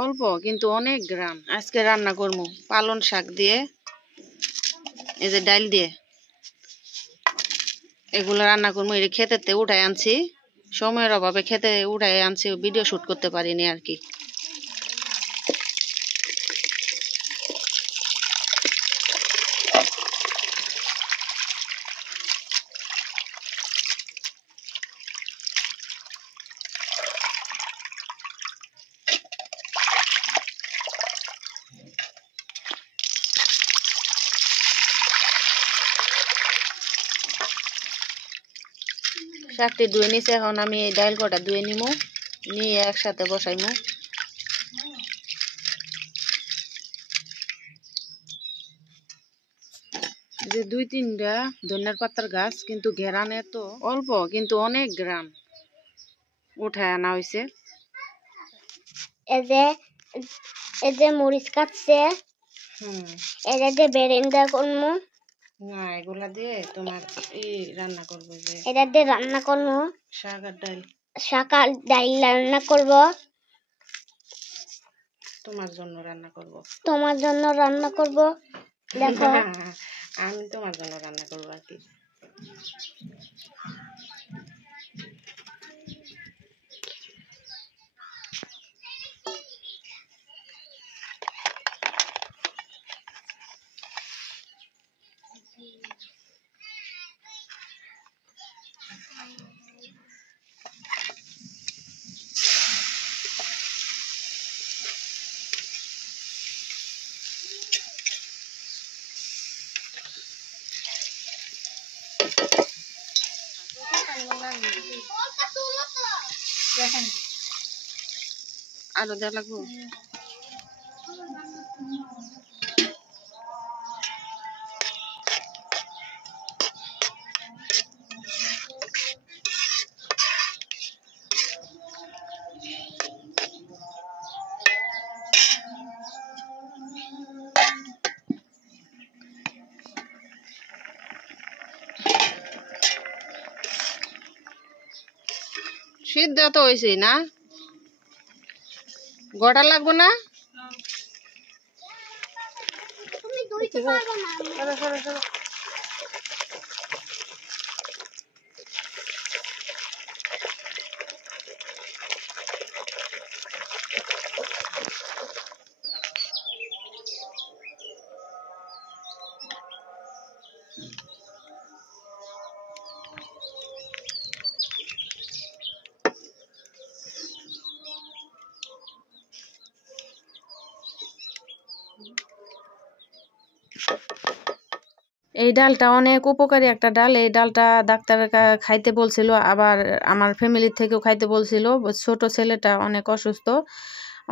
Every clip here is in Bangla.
অল্প কিন্তু অনেক গ্রাম। আজকে রান্না করবো পালন শাক দিয়ে, এই যে ডাল দিয়ে এগুলো রান্না করবো। এটা খেতে উঠাই আনছি, সময়ের অভাবে খেতে উঠাই আনছি, ভিডিও শুট করতে পারিনি আর কি। শাকটি ধুয়ে নিছে, এখন আমি এই ডাল কটা ধুয়ে নিমু, নিয়ে একসাথে বসাইমু। যে 2-3টা ধনিয়ার পাতার গাছ, কিন্তু ঘেরানে তো অল্প কিন্তু অনেক গ্রাম উঠায় আনা হয়েছে। এই যে মরিচ কাটছে, এটা দিয়ে বেরেন্ডা করবো না, এগুলা দিয়ে তোমার রান্না করবো, যে এটা দিয়ে রান্না করবো শাক আর ডাল। শাক আর ডাল রান্না করবো, তোমার জন্য রান্না করবো। তোমার জন্য রান্না করবো। দেখো আমি তোমার জন্য রান্না করবো আর কি। আলু দেওয়া লাগবো। সিদ্ধ তো হয়েছে না, গোটা লাগবো না। এই ডালটা অনেক উপকারী একটা ডাল। এই ডালটা ডাক্তার খাইতে বলছিল, আবার আমার ফ্যামিলির থেকেও খাইতে বলছিল। ছোট ছেলেটা অনেক অসুস্থ,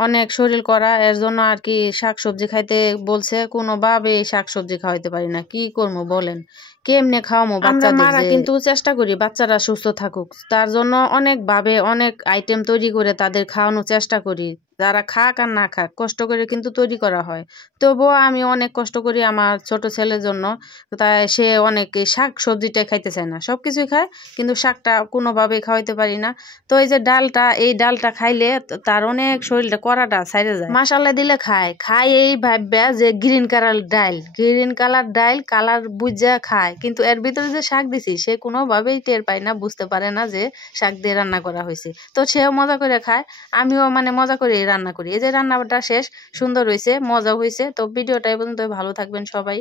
অনেক শরীর করা, এর জন্য আর কি শাকসবজি খাইতে বলছে। কোনোভাবে শাকসবজি খাওয়াইতে পারি না, কি করবো বলেন, কেমনে খাওয়াবো বাচ্চাদের? মারা কিন্তু চেষ্টা করি বাচ্চারা সুস্থ থাকুক, তার জন্য অনেক ভাবে অনেক আইটেম তৈরি করে তাদের খাওয়ানোর চেষ্টা করি। যারা খাক আর না খাক, কষ্ট করে কিন্তু তৈরি করা হয়। তবুও আমি অনেক কষ্ট করি আমার ছোট ছেলের জন্য, তাই সে অনেক শাক সবজিটা খাইতে চায় না, সবকিছুই খায় কিন্তু শাকটা কোনোভাবে খাওয়াইতে পারি না। তো এই যে ডালটা, এই ডালটা খাইলে তার অনেক শরীরটা কড়াটা ছাইড়ে যায়। মশলা দিলে খায় এই ভাববে যে গ্রিন কালার ডাল কালার বুঝা খায়, কিন্তু এর ভিতরে যে শাক দিছি সে কোনোভাবেই টের পায় না, বুঝতে পারে না যে শাক দিয়ে রান্না করা হয়েছে। তো সেও মজা করে খায়, আমিও মানে মজা করে রান্না করি। এই যে রান্নাটা শেষ, সুন্দর হয়েছে, মজা হয়েছে। তো ভিডিওটা এই পর্যন্ত, ভালো থাকবেন সবাই।